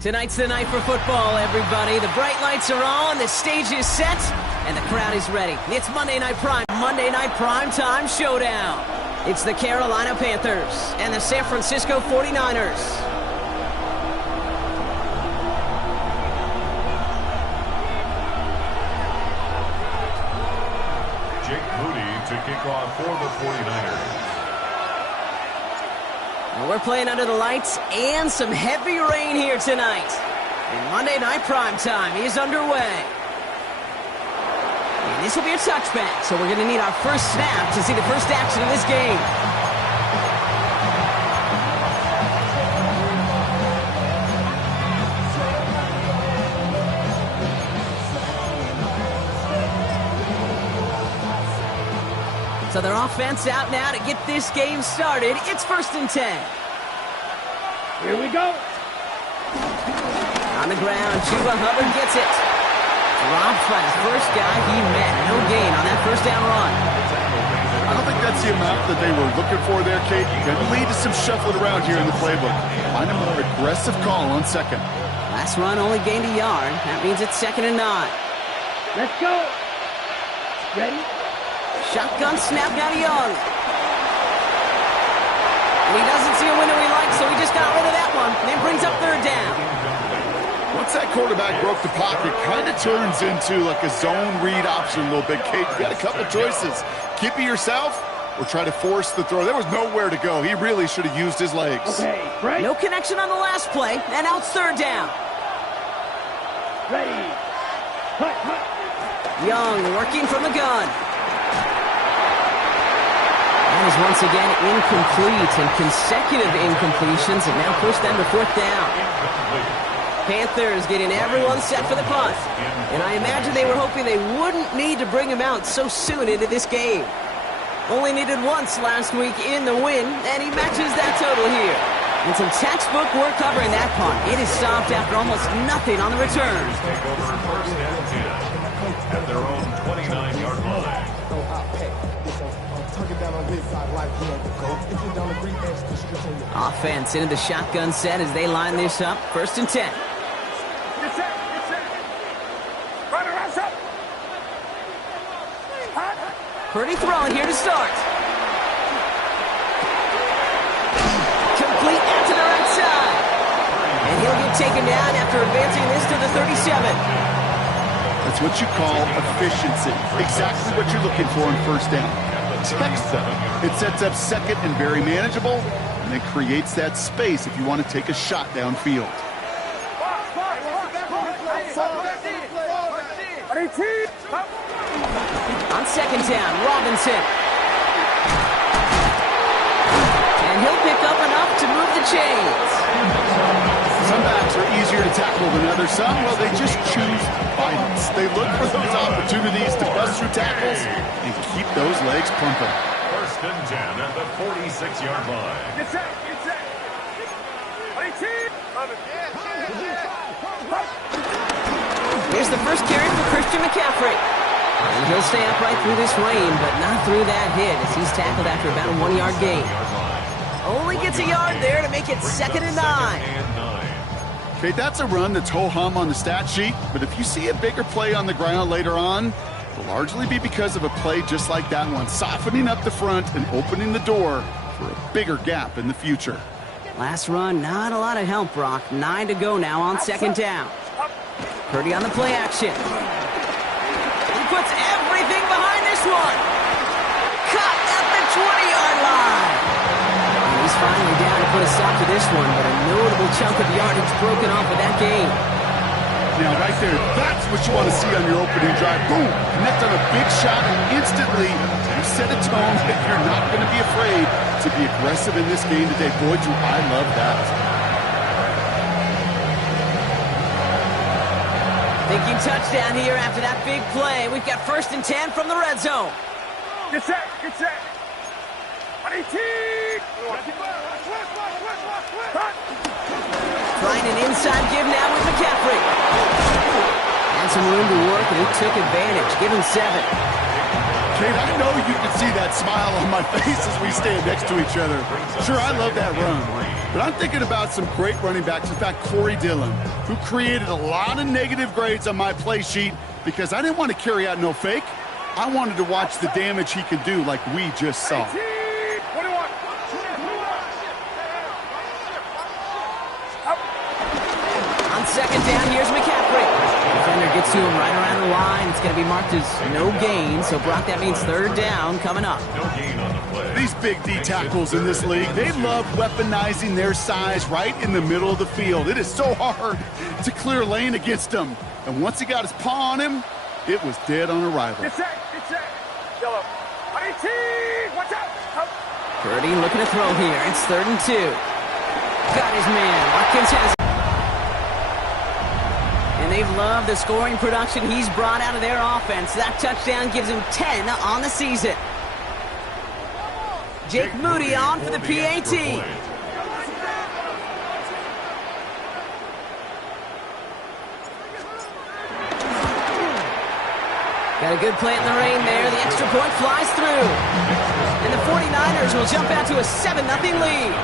Tonight's the night for football, everybody. The bright lights are on, the stage is set, and the crowd is ready. It's Monday Night Primetime Showdown. It's the Carolina Panthers and the San Francisco 49ers. Jake Moody to kick off for the 49ers. And we're playing under the lights and some heavy rain here tonight. And Monday Night Primetime is underway. And this will be a touchback, so we're going to need our first snap to see the first action of this game. So their offense out now to get this game started. It's 1st and 10. Here we go. On the ground, Chuba Hubbard gets it. Dropped by the first guy he met. No gain on that first down run. I don't think that's the amount that they were looking for there, Kate. Going to lead to some shuffling around here in the playbook. Find a more aggressive call on second. Last run only gained a yard. That means it's 2nd and 9. Let's go. Ready? Shotgun snap down to Young. And he doesn't see a window he likes, so he just got rid of that one. And it brings up 3rd down. Once that quarterback broke the pocket, kind of turns into like a zone read option a little bit, Kate. You got a couple choices. Keep it yourself or try to force the throw. There was nowhere to go. He really should have used his legs. Okay, right. No connection on the last play, and now it's 3rd down. Ready. Hut, hut. Young working from the gun. That is once again incomplete, and consecutive incompletions have now pushed them to 4th down. Panthers getting everyone set for the punt. And I imagine they were hoping they wouldn't need to bring him out so soon into this game. Only needed once last week in the win, and he matches that total here. And some textbook work covering that punt. It is stopped after almost nothing on the return. Take over 1st and 10 at their own 29-yard line. Offense into the shotgun set as they line this up. 1st and 10. Get set. Get set. Run around, up. Purdy throwing here to start. Complete out to the right side. And he'll get taken down after advancing this to the 37. That's what you call efficiency. Exactly what you're looking for in 1st down. Text them. It sets up second and very manageable, and it creates that space if you want to take a shot downfield. On 2nd down, Robinson. And he'll pick up enough to move the chains. Some backs are easier to tackle than others. Some, well, they just choose violence. They look for those opportunities to bust through tackles and keep those legs pumping. 1st and 10 at the 46-yard line. Get set. Get set. Here's the first carry for Christian McCaffrey. And he'll stay upright through this rain, but not through that hit as he's tackled after about a 1-yard gain. Only gets a yard there to make it 2nd and 9. Okay, that's a run that's ho-hum on the stat sheet, but if you see a bigger play on the ground later on, it'll largely be because of a play just like that one, softening up the front and opening the door for a bigger gap in the future. Last run, not a lot of help, Brock. 9 to go now on 2nd down. Purdy on the play action. He puts everything behind this one. Cut at the 20-yard line. And he's finally down to put a stop to this one, but a notable chunk of yardage broken off with that game. Now, right there, that's what you want to see on your opening drive. Boom! Connect on a big shot, and instantly you set a tone that you're not going to be afraid to be aggressive in this game today. Boy, do I love that. Thinking touchdown here after that big play. We've got 1st and 10 from the red zone. Get set. Get set. Trying an inside give now with McCaffrey. Had some room to work, and he took advantage. Give him 7. Kate, I know you can see that smile on my face as we stand next to each other. Sure, I love that run. But I'm thinking about some great running backs. In fact, Corey Dillon, who created a lot of negative grades on my play sheet because I didn't want to carry out no fake. I wanted to watch the damage he could do like we just saw. On second down, here's McCaffrey. Defender gets to him right around the line. It's going to be marked as no gain. So, Brock, that means third down coming up. No gain on the play. These big D tackles in this league, they love weaponizing their size right in the middle of the field. It is so hard to clear lane against them. And once he got his paw on him, it was dead on arrival. Get set. Yellow. 18. Watch out. Purdy looking to throw here. It's 3rd and 2. Got his man. Watkins has. And they've loved the scoring production he's brought out of their offense. That touchdown gives him 10 on the season. Jake Moody on for the PAT. Got a good play in the rain there. The extra point flies through. And the 49ers will jump out to a 7-0 lead.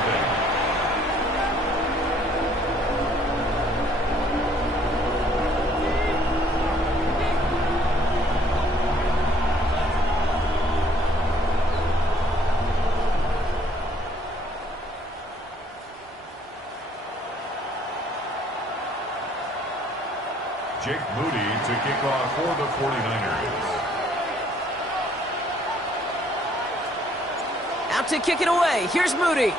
Jake Moody to kick off for the 49ers. Out to kick it away. Here's Moody.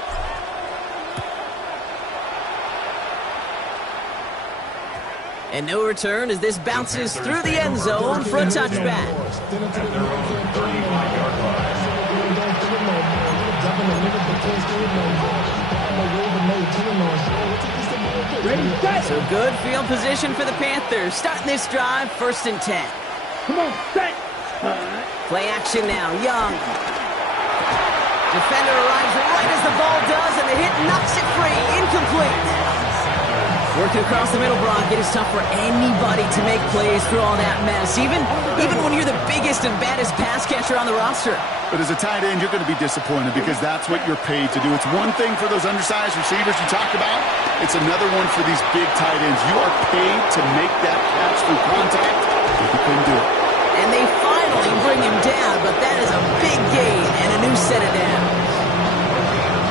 And no return as this bounces through the end zone for a touchback. At their own 39-yard line. So good field position for the Panthers. Starting this drive, 1st and 10. Come on, set. Play action now. Young. Defender arrives right as the ball does, and the hit knocks it free. Incomplete. Working across the middle, Brock. It is tough for anybody to make plays through all that mess, even when you're the biggest and baddest pass catcher on the roster. But as a tight end, you're going to be disappointed because that's what you're paid to do. It's one thing for those undersized receivers you talked about. It's another one for these big tight ends. You are paid to make that catch through contact. If you couldn't do it. And they finally bring him down, but that is a big gain and a new set of downs.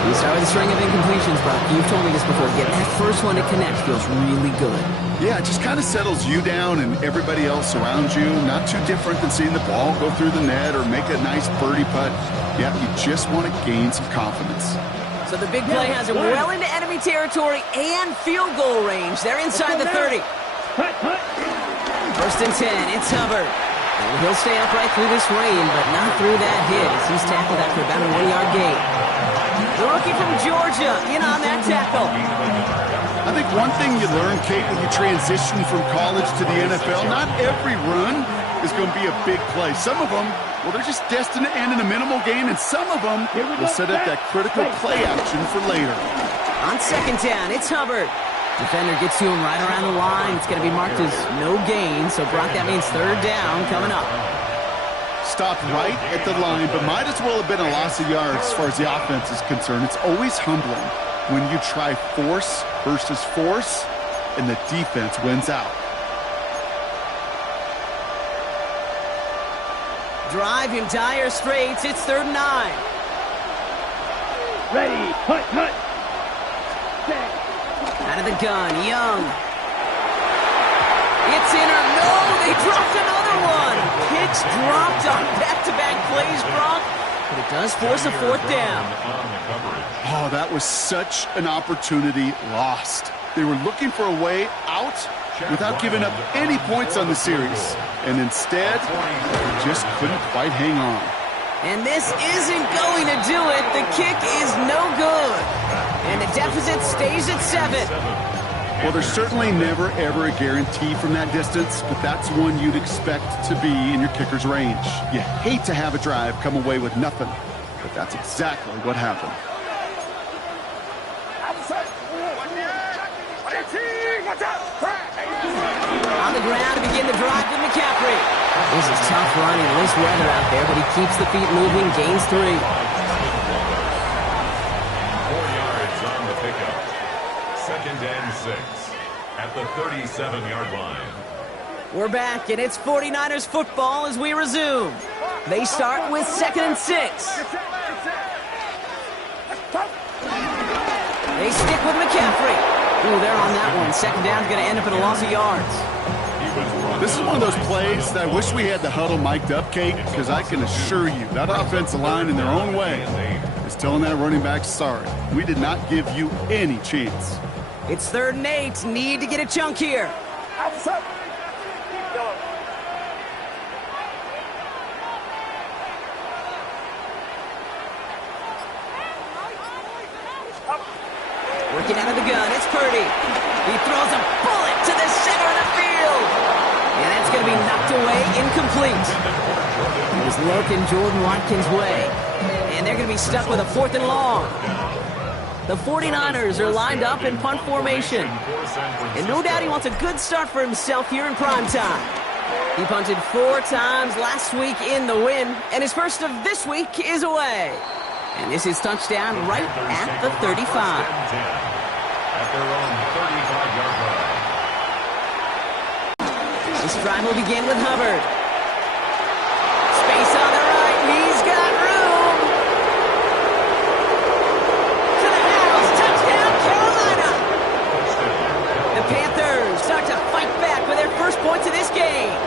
We start with a string of incompletions, Brock. You've told me this before. Getting that first one to connect feels really good. Yeah, it just kind of settles you down and everybody else around you. Not too different than seeing the ball go through the net or make a nice birdie putt. Yeah, you just want to gain some confidence. So the big play has him well into enemy territory and field goal range. They're inside the 30. 1st and 10. It's Hubbard. And he'll stay upright through this rain, but not through that hit as he's tackled after about a 1-yard gain. The rookie from Georgia in on that tackle. I think one thing you learn, Kate, when you transition from college to the NFL, not every run is going to be a big play. Some of them, well, they're just destined to end in a minimal gain, and some of them will set up that critical play action for later. On 2nd down, it's Hubbard. Defender gets to him right around the line. It's going to be marked as no gain, so Brock, that means 3rd down coming up. Stopped right at the line, but might as well have been a loss of yards as far as the offense is concerned. It's always humbling when you try force versus force, and the defense wins out. Drive him dire straits. It's 3rd and 9. Ready. Hut. Out of the gun, Young. It's in or no, they dropped another one. Picks dropped on back-to-back plays, Brock, but it does force a 4th down. Oh, that was such an opportunity lost. They were looking for a way out without giving up any points on the series, and instead, they just couldn't quite hang on. And this isn't going to do it. The kick is no good. And the deficit stays at 7. Well, there's certainly never, ever a guarantee from that distance, but that's one you'd expect to be in your kicker's range. You hate to have a drive come away with nothing, but that's exactly what happened. On the ground to begin the drive to McCaffrey. This is tough running in this weather out there, but he keeps the feet moving, gains 3. 4 yards on the pickup. 2nd and 6 at the 37-yard line. We're back, and it's 49ers football as we resume. They start with 2nd and 6. They stick with McCaffrey. Ooh, they're on that one. 2nd down's going to end up in a loss of yards. This is one of those plays that I wish we had the huddle mic'd up, Kate, because I can assure you that offensive line in their own way is telling that running back, sorry, we did not give you any chance. It's 3rd and 8. Need to get a chunk here. Working out of the gun, it's Purdy. He throws a bullet to the center of the field. And that's going to be knocked away, incomplete. It was lurking Jordan Watkins' way. And they're going to be stuck with a 4th and long. The 49ers are lined up in punt formation. And no doubt he wants a good start for himself here in prime time. He punted 4 times last week in the win, and his first of this week is away. And this is touchdown right at the 35. At their own 35-yard line. This drive will begin with Hubbard. Space on the right, and he's got room. To the house, touchdown Carolina. The Panthers start to fight back with their first points of this game.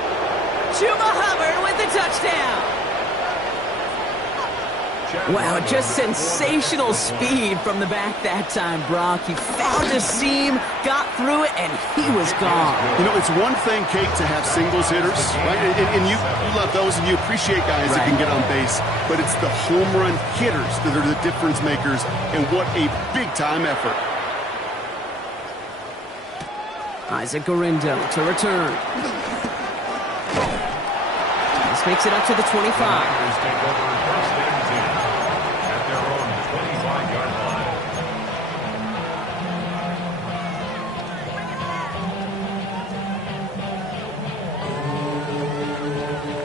Chuba Hubbard with the touchdown. Wow, just sensational speed from the back that time, Brock. He found a seam, got through it, and he was gone. You know, it's one thing, Kate, to have singles hitters, right? And you love those, and you appreciate guys that can get on base. But it's the home run hitters that are the difference makers, and what a big-time effort. Isaac Gorindo to return. This makes it up to the 25. Take over 1st and 10 at their own 25-yard line.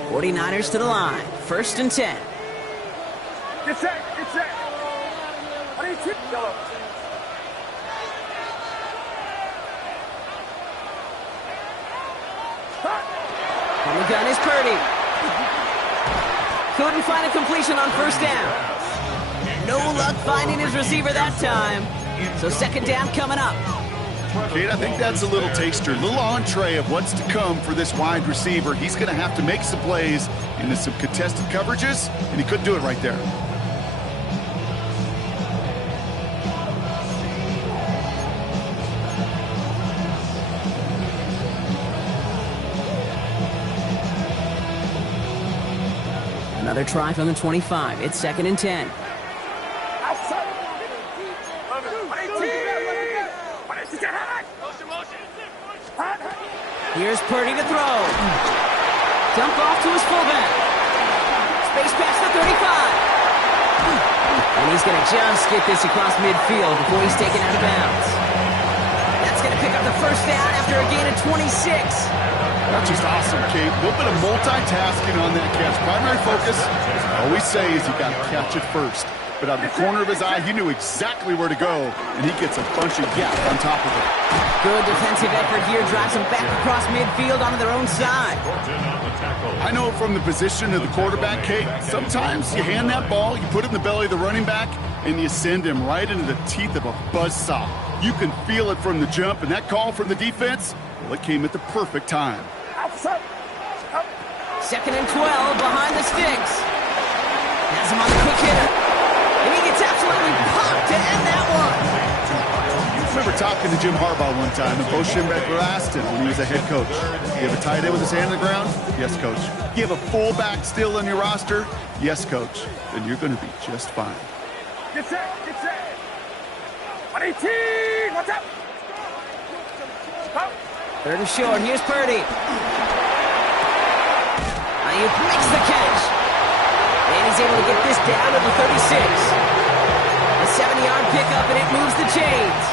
49ers to the line. 1st and 10. Get set, get set. I need 2. Go. On the gun is Purdy. Couldn't find a completion on 1st down. No luck finding his receiver that time. So 2nd down coming up. Kate, I think that's a little taster, a little entree of what's to come for this wide receiver. He's going to have to make some plays into some contested coverages, and he couldn't do it right there. Another try from the 25. It's 2nd and 10. Here's Purdy to throw. Dump off to his fullback. Space past the 35. And he's going to just get this across midfield before he's taken out of bounds. That's going to pick up the 1st down after a gain of 26. That's just awesome, Kate. A little bit of multitasking on that catch. Primary focus, as I always say, is you got to catch it first. But out of the corner of his eye, he knew exactly where to go, and he gets a bunch of gap on top of it. Good defensive effort here. Drives them back across midfield onto their own side. I know from the position of the quarterback, Kate, sometimes you hand that ball, you put it in the belly of the running back, and you send him right into the teeth of a buzzsaw. You can feel it from the jump, and that call from the defense, well, it came at the perfect time. 2nd and 12 behind the sticks. Has him on the quick hitter. And he gets absolutely popped to end that one. I remember talking to Jim Harbaugh one time, and Bo Schembechler asked him when he was a head coach, you have a tight end with his hand on the ground? Yes, coach. You have a fullback still on your roster? Yes, coach. Then you're going to be just fine. Get set, get set. 118, what's up? 3rd and short. Here's Purdy. Ayuk makes the catch. And he's able to get this down to the 36. A 70-yard pickup, and it moves the chains.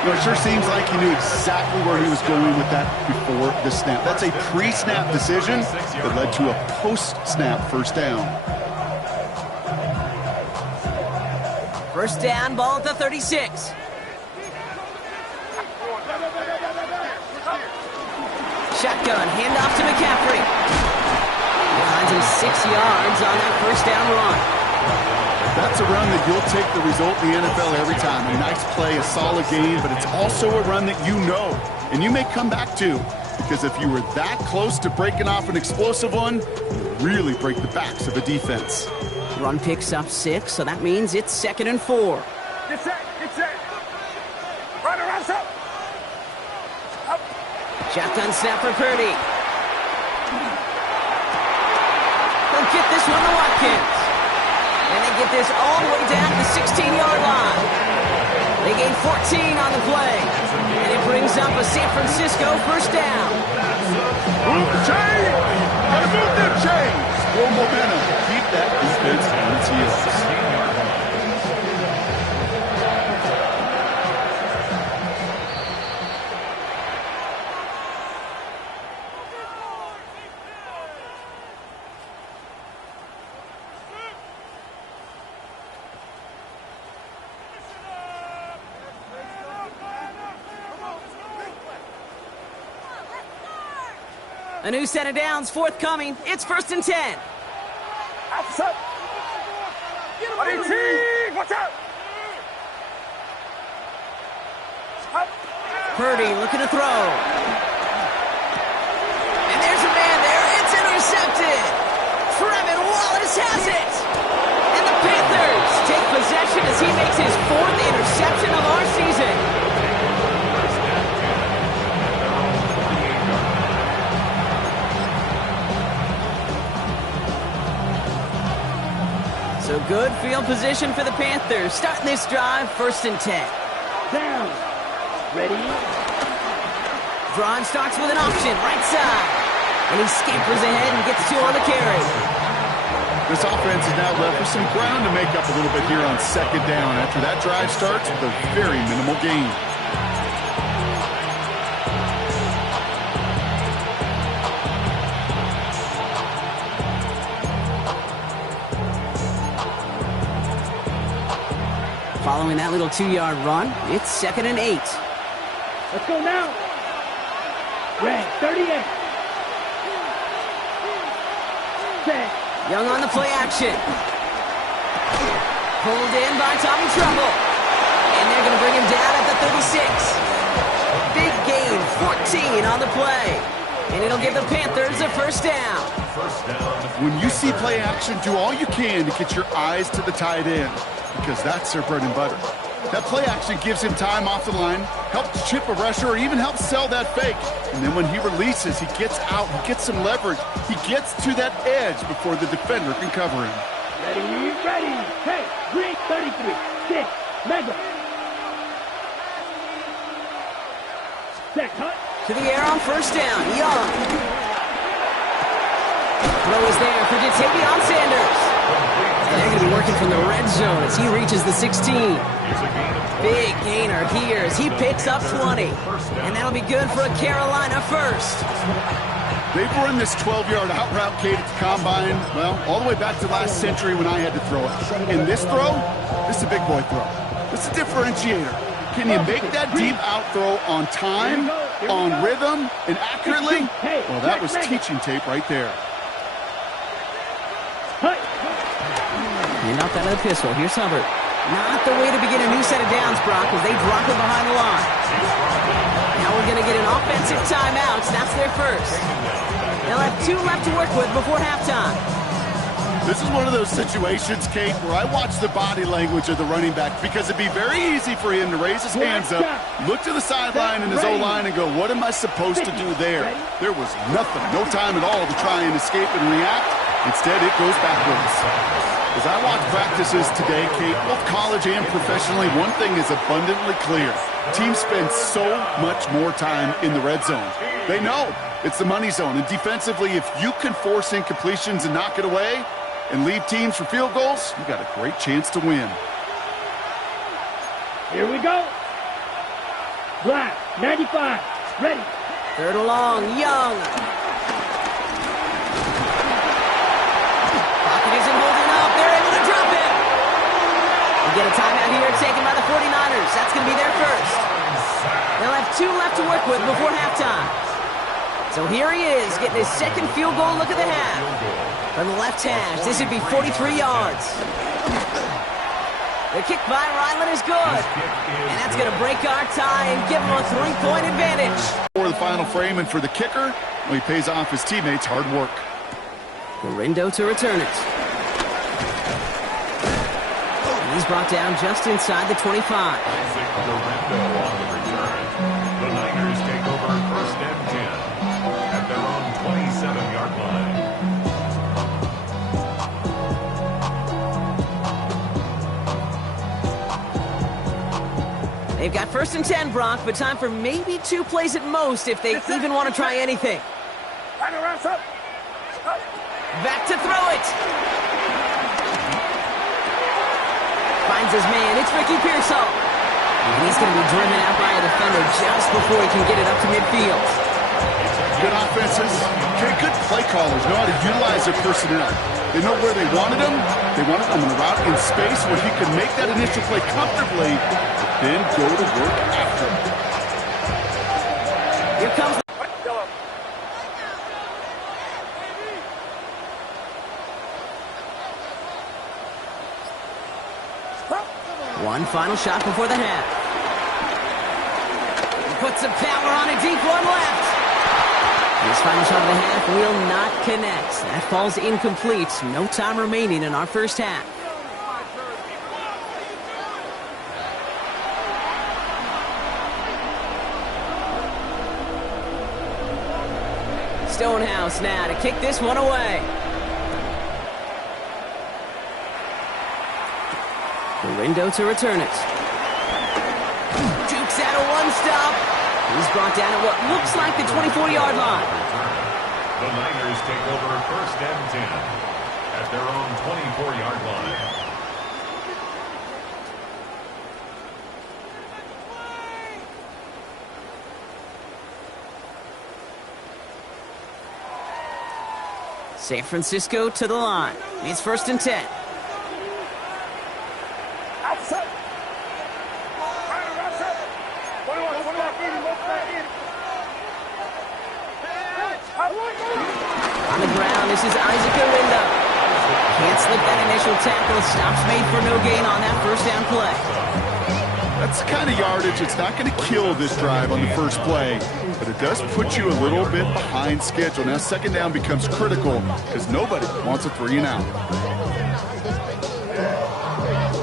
You know, it sure seems like he knew exactly where he was going with that before the snap. That's a pre-snap decision that led to a post-snap first down. First down, ball at the 36. Shotgun, handoff to McCaffrey. Finds him 6 yards on that first down run. That's a run that you'll take the result in the NFL every time. A nice play, a solid game, but it's also a run that you know and you may come back to, because if you were that close to breaking off an explosive one, you really break the backs of a defense. Run picks up 6, so that means it's 2nd and 4. Get set, get set. Right around, up. Up. Shotgun snap for Purdy. He'll get this one to Watkins. And they get this all the way down to the 16-yard line. They gain 14 on the play. And it brings up a San Francisco first down. Move the chain! Gotta move them chains! More momentum. Keep that defense on its heels. A new set of downs forthcoming. It's 1st and 10. What's up? Watch out! Up. Purdy looking to throw. And there's a man there. It's intercepted. Trevin Wallace has it. And the Panthers take possession as he makes his 4th interception of our season. So good field position for the Panthers. Starting this drive, 1st and 10. Down. Ready? Braun starts with an option, right side. And he scampers ahead and gets 2 on the carry. This offense is now left with some ground to make up a little bit here on 2nd down after that drive starts with a very minimal gain. Following that little 2-yard run, it's 2nd and 8. Let's go now. Red, 38. Set. Young on the play action. Pulled in by Tommy Tremble. And they're going to bring him down at the 36. Big gain, 14 on the play. And it'll give the Panthers a first down. When you see play action, do all you can to get your eyes to the tight end, because that's their bread and butter. That play action gives him time off the line, helps chip a rusher, or even helps sell that fake. And then when he releases, he gets out, he gets some leverage. He gets to that edge before the defender can cover him. Ready, ready. Hey, green 33. 6. Mega. Set, cut. To the air on first down. Young. Throw is there for Jatavion Sanders. And they're going to be working from the red zone as he reaches the 16. Big gainer here as he picks up 20. And that'll be good for a Carolina first. They've run this 12-yard out route, Kate, at the combine, well, all the way back to last century when I had to throw it. And this throw, this is a big boy throw. This is a differentiator. Can you make that deep out throw on time, on rhythm, and accurately? Well, that was teaching tape right there. Hand off that other pistol. Here's Hubbard. Not the way to begin a new set of downs, Brock, as they drop it behind the line. Now we're going to get an offensive timeout. That's their first. They'll have 2 left to work with before halftime. This is one of those situations, Kate, where I watch the body language of the running back, because it'd be very easy for him to raise his hands up, look to the sideline and his O-line and go, what am I supposed to do there? There was nothing, no time at all to try and escape and react. Instead, it goes backwards. As I watch practices today, Kate, both college and professionally, one thing is abundantly clear. Teams spend so much more time in the red zone. They know it's the money zone. And defensively, if you can force incompletions and knock it away and leave teams for field goals, you got a great chance to win. Here we go. Black, 95, ready. Third and long, Young. Pocket isn't holding up. They're able to drop it. We get a timeout here taken by the 49ers. That's going to be their first. They'll have 2 left to work with before halftime. So here he is, getting his second field goal look of the half. From the left hash, this would be 43 yards. The kick by Ryland is good. And that's going to break our tie and give him a 3-point advantage. For the final frame and for the kicker, well, he pays off his teammates' hard work. Garindo to return it. And he's brought down just inside the 25. Isaac Garindo on the return. The Niners take over first and 10 at their own 27-yard line. They've got first and 10, Brock, but time for maybe 2 plays at most if they even want to try anything. Right around, son. Back to throw it. Finds his man. It's Ricky Pearsall. And he's going to be driven out by a defender just before he can get it up to midfield. Good offenses, okay, good play callers know how to utilize their personnel. They know where they wanted him. They wanted him in a route in space where he could make that initial play comfortably, but then go to work after. Here comes the... One final shot before the half. Puts some power on a deep one left. This final shot of the half will not connect. That falls incomplete. No time remaining in our first half. Stonehouse now to kick this one away. Garindo to return it. Jukes out a one-stop. He's brought down at what looks like the 24-yard line. The Niners take over first and 10 at their own 24-yard line. San Francisco to the line. It's first and 10. Outside. Right around, son. 21, 21. On the ground, this is Isaac Garindo. Can't slip that initial tackle. Stops made for no gain on that first down play. That's the kind of yardage. It's not going to kill this drive on the first play, but it does put you a little bit behind schedule. Now second down becomes critical because nobody wants a 3-and-out.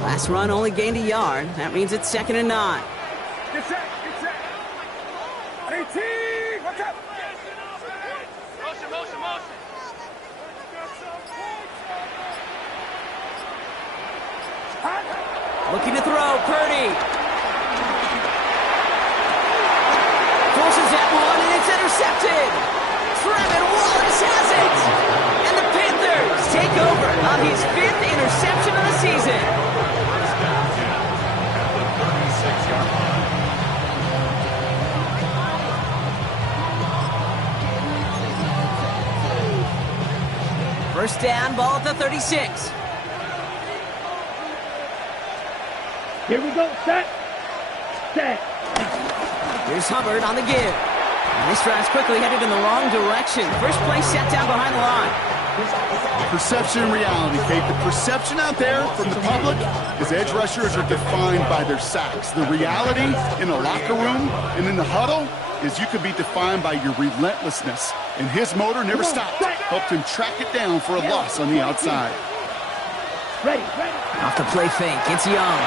Last run only gained a yard. That means it's second and 9. Get set, get set. 18, watch out. Motion. Looking to throw, Purdy. Forces that one, and it's intercepted. Trevin Wallace has it. And the Panthers take over on his 5th interception of the season. First down 10 at the 36-yard line. First down, ball at the 36. Here we go, set. Here's Hubbard on the give. And this drive's quickly headed in the wrong direction. First play set down behind the line. Perception and reality, Kate. The perception out there from the public is edge rushers are defined by their sacks. The reality in a locker room and in the huddle is you could be defined by your relentlessness. And his motor never stopped. Helped him track it down for a loss on the outside. Ready. Off the play fake, it's Young.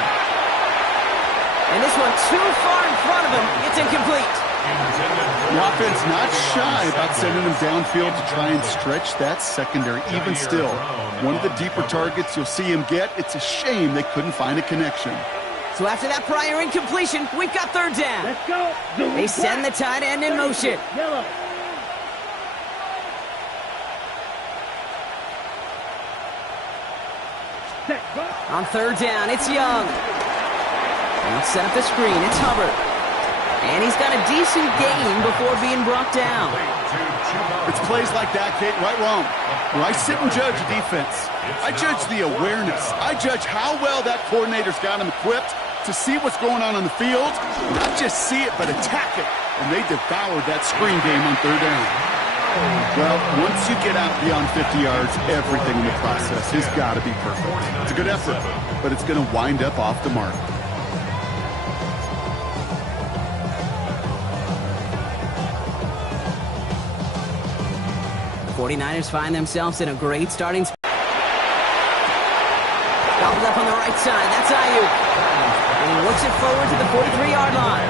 And this one too far in front of him. It's incomplete. The offense not shy about sending him downfield to try and stretch that secondary. Even still, one of the deeper targets you'll see him get. It's a shame they couldn't find a connection. So after that prior incompletion, we've got third down. Let's go. They send the tight end in motion. Yellow. Set, go. On third down, it's Young. And let's set up the screen. It's Hubbard. And he's got a decent gain before being brought down. It's plays like that, Kate, right, wrong. When I sit and judge a defense, I judge the awareness. I judge how well that coordinator's got him equipped to see what's going on the field, not just see it, but attack it. And they devoured that screen game on third down. Well, once you get out beyond 50 yards, everything in the process has got to be perfect. It's a good effort, but it's going to wind up off the mark. The 49ers find themselves in a great starting spot. Gobbled up on the right side. That's Ayuk. And he works it forward to the 43-yard line.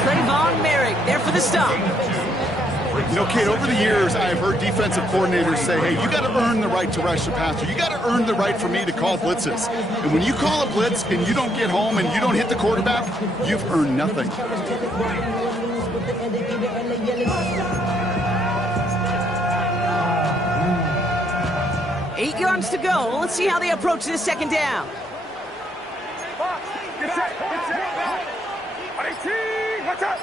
Trayvon Merrick there for the stop. You know, Kate, over the years, I have heard defensive coordinators say, hey, you got to earn the right to rush the passer. You got to earn the right for me to call blitzes. And when you call a blitz and you don't get home and you don't hit the quarterback, you've earned nothing. 8 yards to go. Let's see how they approach this second down. Get set. Watch out.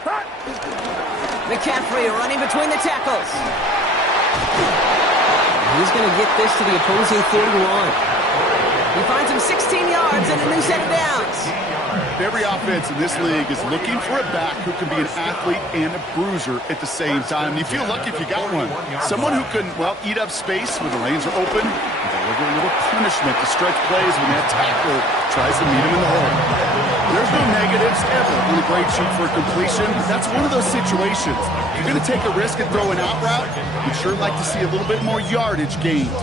Start. McCaffrey running between the tackles. He's going to get this to the opposing 41. He finds him 16 yards and a new set of downs. Every offense in this league is looking for a back who can be an athlete and a bruiser at the same time. And you feel lucky if you got one. Someone who can, well, eat up space when the lanes are open and deliver a little punishment to stretch plays when that tackle tries to meet him in the hole. There's no negatives ever on a great shoot for a completion. That's one of those situations. If you're going to take a risk and throw an out route, you'd sure like to see a little bit more yardage gained.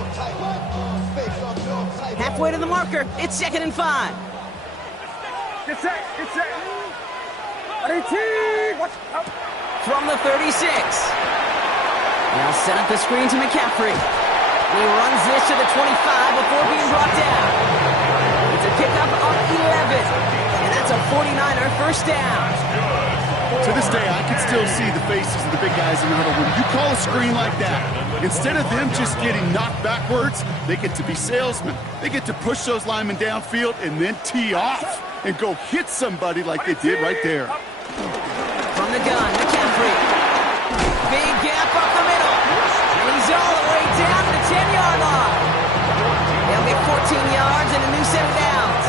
Halfway to the marker. It's 2nd and 5. Get set. Watch out. From the 36. Now set up the screen to McCaffrey. He runs this to the 25 before being brought down. It's a pickup of 11. And that's a 49er first down. To this day, I can still see the faces of the big guys in the huddle. When you call a screen like that, instead of them just getting knocked backwards, they get to be salesmen. They get to push those linemen downfield and then tee off and go hit somebody like they did right there. From the gun, McCaffrey. Big gap up the middle. And he's all the way down to the 10-yard line. They'll get 14 yards and a new set of downs.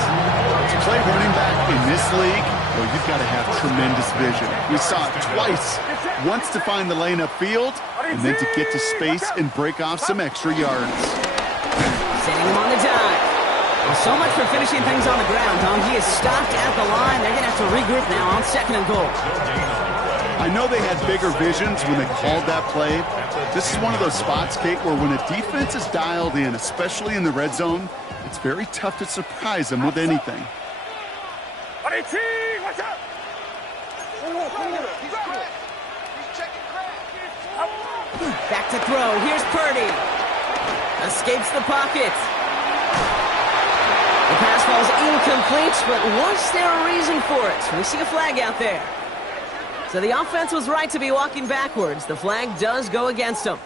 To play running back in this league, well, you've got to have tremendous vision. We saw it twice. Once to find the lane upfield, and then to get to space and break off some extra yards. Setting him on the dime. Well, so much for finishing things on the ground, Tom. He is stopped at the line. They're going to have to regroup now on 2nd and goal. I know they had bigger visions when they called that play. This is one of those spots, Kate, where when a defense is dialed in, especially in the red zone, it's very tough to surprise them with anything. Watch out. Back to throw. Here's Purdy. Escapes the pocket. The pass falls incomplete, but was there a reason for it? We see a flag out there. So the offense was right to be walking backwards. The flag does go against them.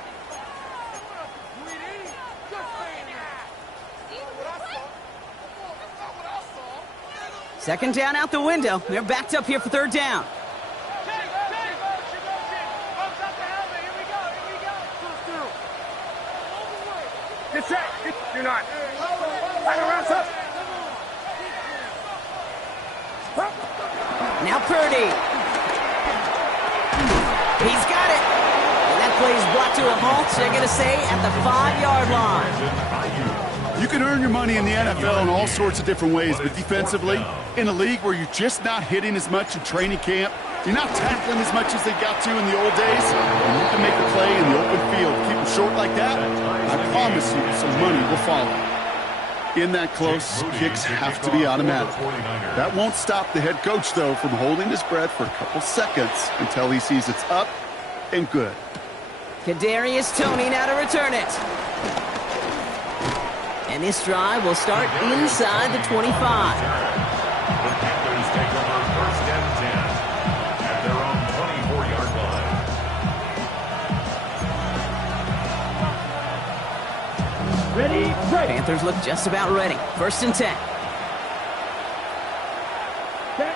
Second down out the window. They're backed up here for 3rd down. Get set. Do not. Back around, up. Now Purdy. He's got it. And that play is brought to a halt, they're going to say, at the 5-yard line. You can earn your money in the NFL in all sorts of different ways, but defensively, in a league where you're just not hitting as much in training camp, you're not tackling as much as they got to in the old days, and you can make a play in the open field. Keep them short like that, I promise you some money will follow. In that close, kicks have to be automatic. That won't stop the head coach, though, from holding his breath for a couple seconds until he sees it's up and good. Kadarius Toney now to return it. And this drive will start inside the 25. The Panthers take over 1st and 10 at their own 24-yard line. Ready, break. Panthers look just about ready. 1st and 10. Set.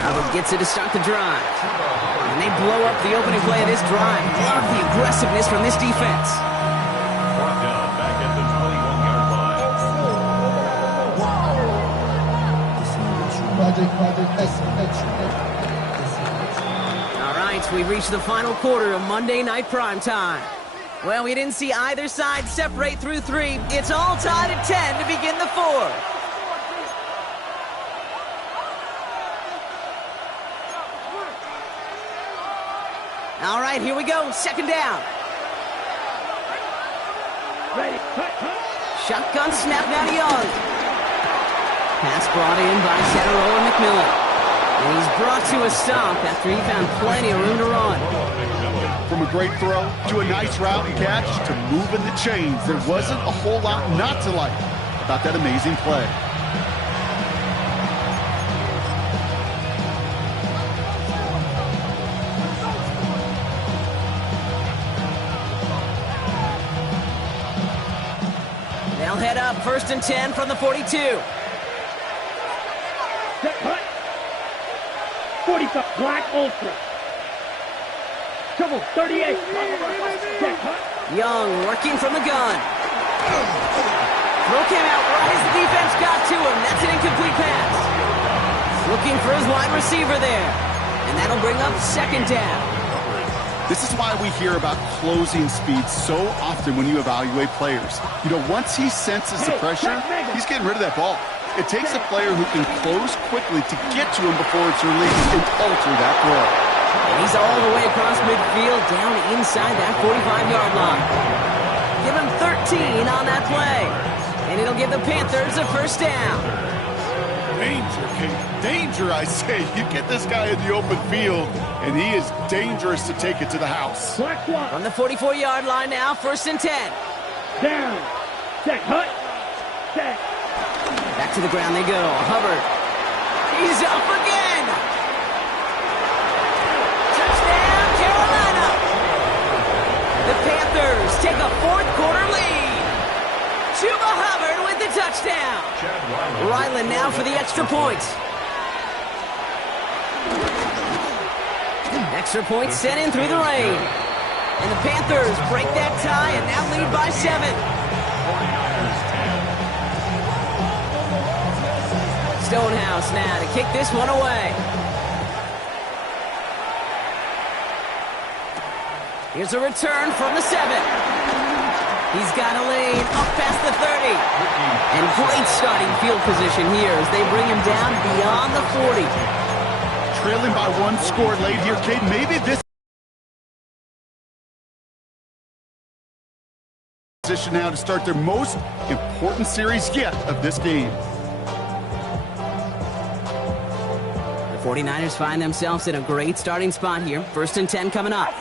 Out gets it to start the drive. And they blow up the opening play of this drive. Love the aggressiveness from this defense. Brought down back at the 21-yard line. All right, we've reached the final quarter of Monday Night Primetime. Well, we didn't see either side separate through 3. It's all tied at 10 to begin the 4th. All right, here we go. Second down. Ready. Shotgun snap now to Young. Pass brought in by center Owen McMillan. And he's brought to a stop after he found plenty of room to run. From a great throw to a nice route and catch to moving the chains, there wasn't a whole lot not to like about that amazing play. They'll head up 1st and 10 from the 42. Set hut. 45. Black Ultra. Trouble. 38. Set hut. Young working from the gun. Throw came out right as the defense got to him. That's an incomplete pass. Looking for his wide receiver there. And that'll bring up 2nd down. This is why we hear about closing speed so often when you evaluate players. You know, once he senses the pressure, he's getting rid of that ball. It takes a player who can close quickly to get to him before it's released and alter that throw. And he's all the way across midfield, down inside that 45-yard line. Give him 13 on that play. And it'll give the Panthers a 1st down. Danger, Kate. Danger, I say. You get this guy in the open field, and he is dangerous to take it to the house. Black one. From the 44-yard line now, 1st and 10. Down. Set hut. Set. Back to the ground they go. Hubbard. He's up again. Touchdown, Carolina. The Panthers take a 4th quarter lead. Chuba Hubbard with the touchdown. Ryland now for the extra point. Extra point sent in through the rain. And the Panthers break that tie and now lead by 7. 49ers 10. Stonehouse now to kick this one away. Here's a return from the 7. He's got a lane up past the 30. And great starting field position here as they bring him down beyond the 40. Trailing by 1 score late here, Kate. Maybe this position now to start their most important series yet of this game. The 49ers find themselves in a great starting spot here. 1st and 10 coming up.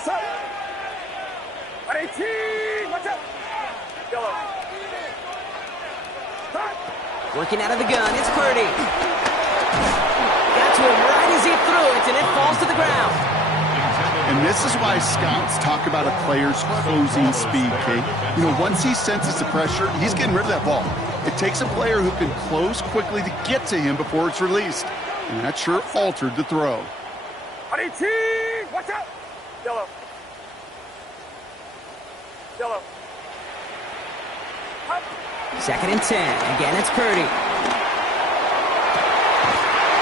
Working out of the gun, it's Purdy. Got to him right as he threw it, and it falls to the ground. And this is why scouts talk about a player's closing speed, Kate. You know, once he senses the pressure, he's getting rid of that ball. It takes a player who can close quickly to get to him before it's released. And that sure altered the throw. Watch out! Yellow. Yellow. 2nd and 10. Again, it's Purdy.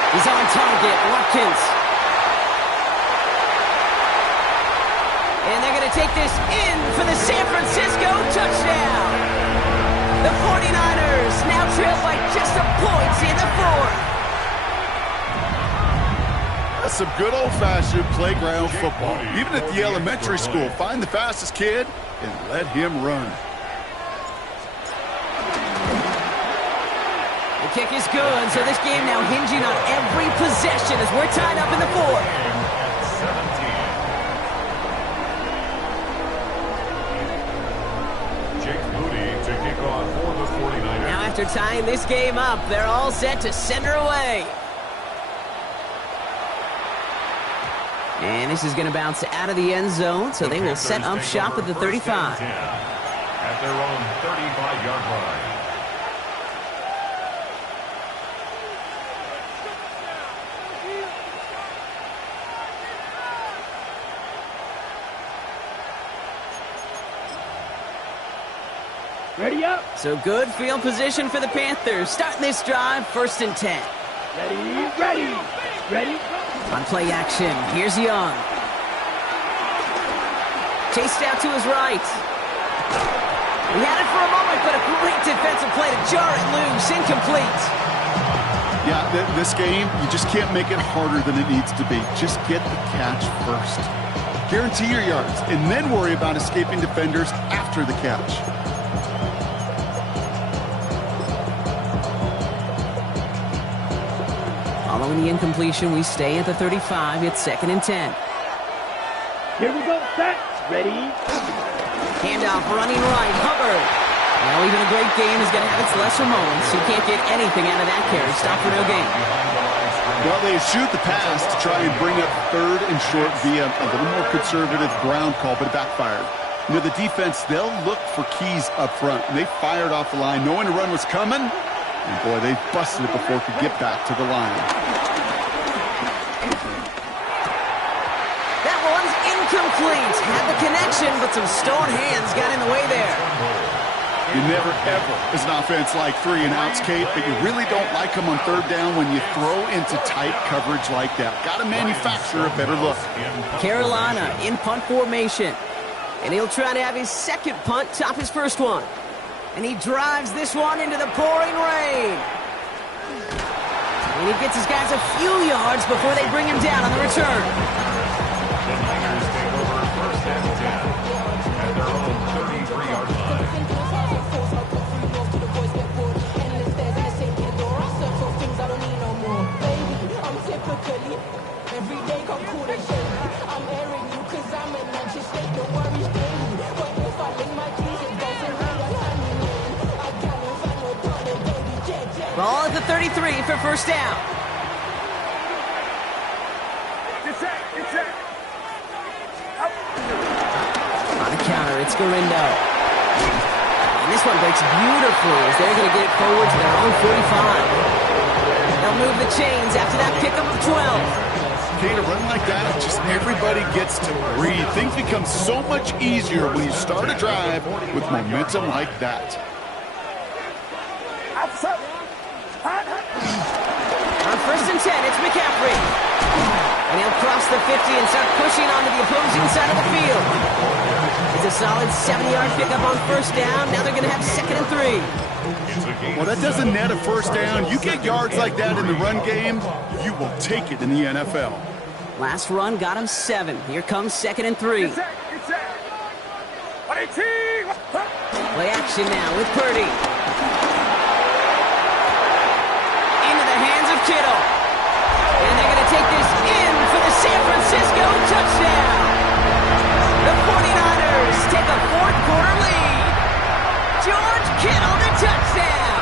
He's on target. Watkins. And they're going to take this in for the San Francisco touchdown. The 49ers now trail by just a point in the 4th. That's some good old-fashioned playground football. Even at the elementary school, find the fastest kid and let him run. The kick is good, so this game now hinging on every possession as we're tied up in the 4th. 17. Jake Moody to kick off for the 49ers. Now after tying this game up, they're all set to send her away. And this is going to bounce out of the end zone, so they will set up shop at the 35. At their own 35-yard line. Ready up. So good field position for the Panthers. Starting this drive, 1st and 10. Ready. On play action, here's Young. Chased out to his right. He had it for a moment, but a great defensive play to jar it loose. Incomplete. Yeah, this game, you just can't make it harder than it needs to be. Just get the catch first. Guarantee your yards, and then worry about escaping defenders after the catch. Following the incompletion, we stay at the 35. It's 2nd and 10. Here we go. Set. Ready. Handoff running right. Hubbard. Now even a great game is going to have its lesser moments. You can't get anything out of that carry. Stop for no gain. Well, they shoot the pass to try and bring up 3rd and short via a little more conservative ground call, but it backfired. You know, the defense, they'll look for keys up front. And they fired off the line knowing the run was coming. And boy, they busted it before it could get back to the line. That one's incomplete. Had the connection, but some stone hands got in the way there. You never, ever, as an offense, like 3 and outs, Kate, but you really don't like them on 3rd down when you throw into tight coverage like that. Got to manufacture a better look. Carolina in punt formation. And he'll try to have his 2nd punt top his 1st one. And he drives this one into the pouring rain. And he gets his guys a few yards before they bring him down on the return. The Niners take over 1st and 10 at their own 33-yard line. Ball at the 33 for 1st down. Get set. On the counter, it's Garindo. And this one breaks beautifully as they're going to get it forward to their own 45. They'll move the chains after that pickup of 12. Kate, a run like that, just everybody gets to breathe. Things become so much easier when you start a drive with momentum like that. Outside. On 1st and 10, it's McCaffrey. And he'll cross the 50 and start pushing onto the opposing side of the field. It's a solid 70-yard pickup on 1st down. Now they're going to have 2nd and 3. Well, that doesn't net a 1st down. You get yards like that in the run game, you will take it in the NFL. Last run got him 7. Here comes 2nd and 3. Get set. Play action now with Purdy. Into the hands of Kittle. And they're going to take this in for the San Francisco touchdown. The 49ers take a 4th quarter lead. George Kittle, the touchdown.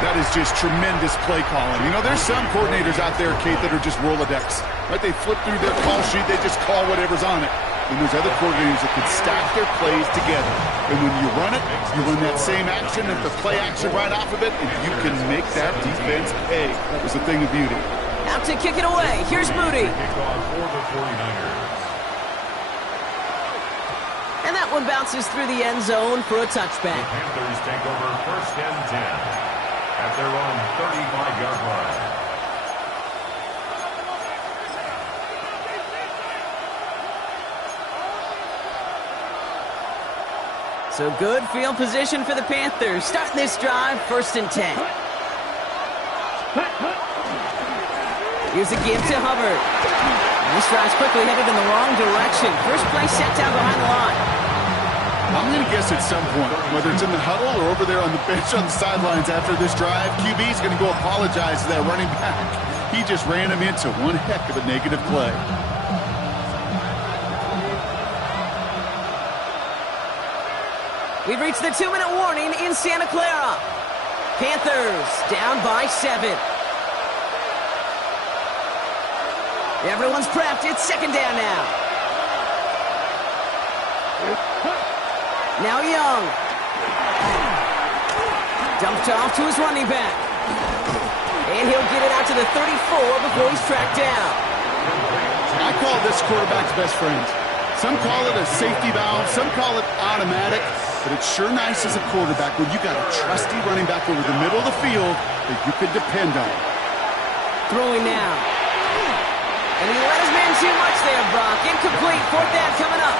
That is just tremendous play calling. You know, there's some coordinators out there, Kate, that are just Rolodex. Right? They flip through their call sheet, they just call whatever's on it. And there's other coordinators that can stack their plays together. And when you run it, you run that same action and the play action right off of it, and you can make that defense pay. That was a thing of beauty. Out to kick it away. Here's Moody. Kickoff for the 49ers. And that one bounces through the end zone for a touchback. Panthers take over 1st and 10 at their own 35-yard line. So good field position for the Panthers. Starting this drive, 1st and 10. Here's a give to Hubbard. And this drive's quickly headed in the wrong direction. First play set down behind the line. I'm going to guess at some point, whether it's in the huddle or over there on the bench on the sidelines after this drive, QB's going to go apologize to that running back. He just ran him into one heck of a negative play. We've reached the 2-minute warning in Santa Clara. Panthers down by 7. Everyone's prepped. It's 2nd down now. Now Young. Dumped off to his running back. And he'll get it out to the 34 before he's tracked down. I call this quarterback's best friend. Some call it a safety valve, some call it automatic, but it's sure nice as a quarterback when you got a trusty running back over the middle of the field that you can depend on. Throwing now. And he let his man too much there, Brock. Incomplete. Fourth down coming up.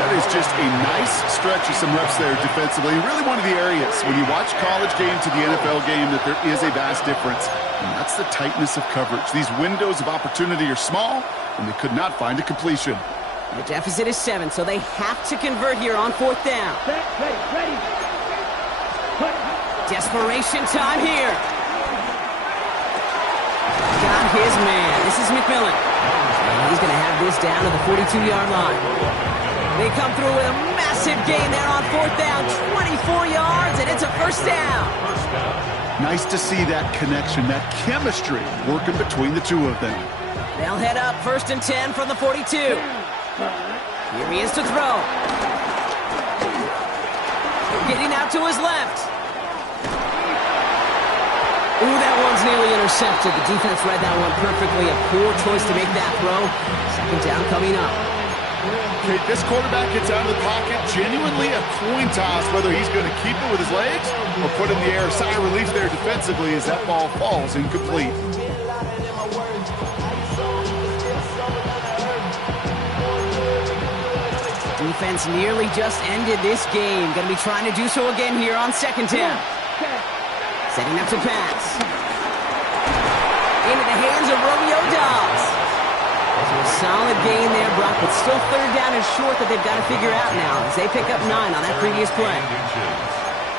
That is just a nice stretch of some reps there defensively. Really one of the areas when you watch college game to the NFL game that there is a vast difference. And that's the tightness of coverage. These windows of opportunity are small, and they could not find a completion. The deficit is 7, so they have to convert here on fourth down. Ready. Desperation time here. Got his man. This is McMillan. And he's going to have this down to the 42-yard line. They come through with a massive gain there on fourth down. 24 yards, and it's a first down. Nice to see that connection, that chemistry working between the two of them. They'll head up 1st and 10 from the 42. Here he is to throw. Getting out to his left. Ooh, that one's nearly intercepted. The defense read that one perfectly. A poor choice to make that throw. Second down coming up. Okay, this quarterback gets out of the pocket. Genuinely a coin toss whether he's going to keep it with his legs or put it in the air. Sigh of relief there defensively as that ball falls incomplete. Defense nearly just ended this game. Going to be trying to do so again here on 2nd down. Setting up to pass. Into the hands of Romeo Doubs. So a solid gain there, Brock, but still 3rd down and short that they've got to figure out now as they pick up 9 on that previous play.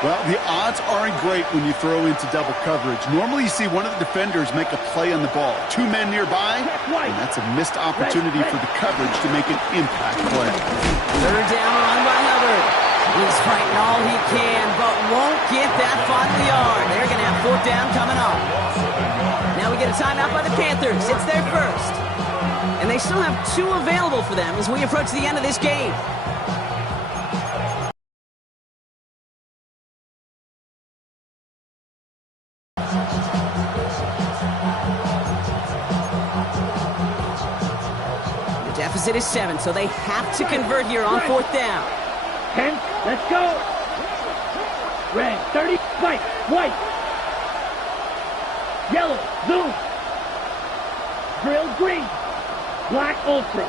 Well, the odds aren't great when you throw into double coverage. Normally you see one of the defenders make a play on the ball. 2 men nearby, and that's a missed opportunity for the coverage to make an impact play. 3rd down run by Hubbard. He's fighting all he can, but won't get that final yard. They're going to have 4th down coming up. Now we get a timeout by the Panthers. It's their first. And they still have 2 available for them as we approach the end of this game. The deficit is 7, so they have to convert here on 4th down. 10, let's go. Red, 30, white. Yellow, zoom. Grill, green. Black, ultra.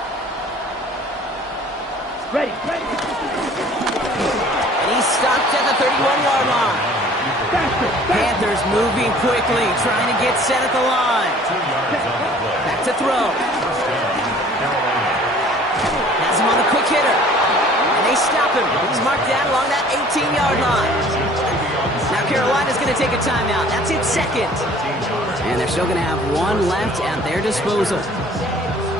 Ready. And he's stopped at the 31-yard line. Faster. Panthers moving quickly, trying to get set at the line. Back to throw. Has him on the quick hitter. And they stop him. He's marked down along that 18-yard line. Now Carolina's going to take a timeout. That's its 2nd. And they're still going to have 1 left at their disposal.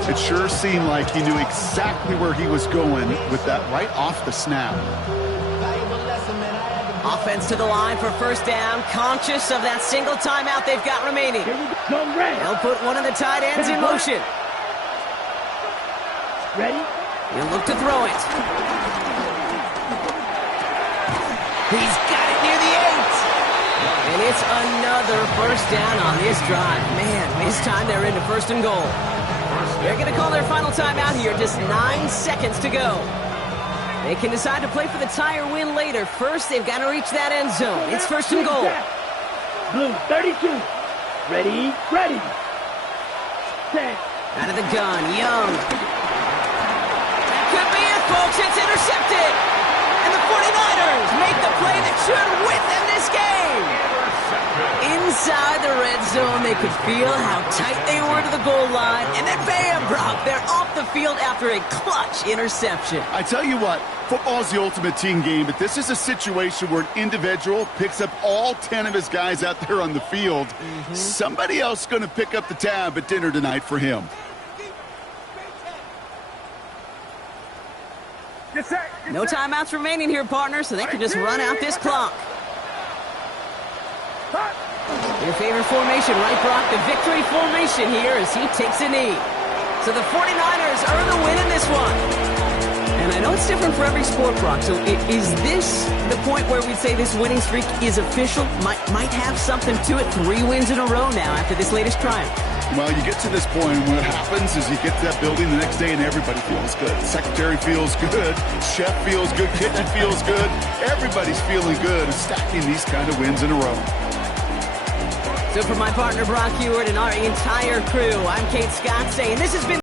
It sure seemed like he knew exactly where he was going with that right off the snap. Offense to the line for 1st down, conscious of that single timeout they've got remaining. They'll put one of the tight ends in motion. Ready? He'll look to throw it. He's got it near the 8. And it's another 1st down on this drive. Man, this time they're into 1st and goal. They're going to call their final timeout here. Just 9 seconds to go. They can decide to play for the tie or win later. First, they've got to reach that end zone. It's 1st and goal. Blue, 32. Ready. Set. Out of the gun, Young. That could be it, folks. It's intercepted. And the 49ers make the play that should win them this game. Inside the red zone, they could feel how tight they were to the goal line. And then bam, Brock, they're off the field after a clutch interception. I tell you what, football is the ultimate team game, but this is a situation where an individual picks up all 10 of his guys out there on the field. Somebody else is going to pick up the tab at dinner tonight for him. No timeouts remaining here, partner, so they can just run out this clock. Your favorite formation, right, Brock? The victory formation here as he takes a knee. So the 49ers earn the win in this one. And I know it's different for every sport, Brock. So is this the point where we'd say this winning streak is official? Might have something to it. 3 wins in a row now after this latest triumph. Well, you get to this point, and what happens is you get to that building the next day, and everybody feels good. Secretary feels good. Chef feels good. Kitchen feels good. Everybody's feeling good and stacking these kind of wins in a row. So for my partner, Brock Huard, and our entire crew, I'm Kate Scott saying this has been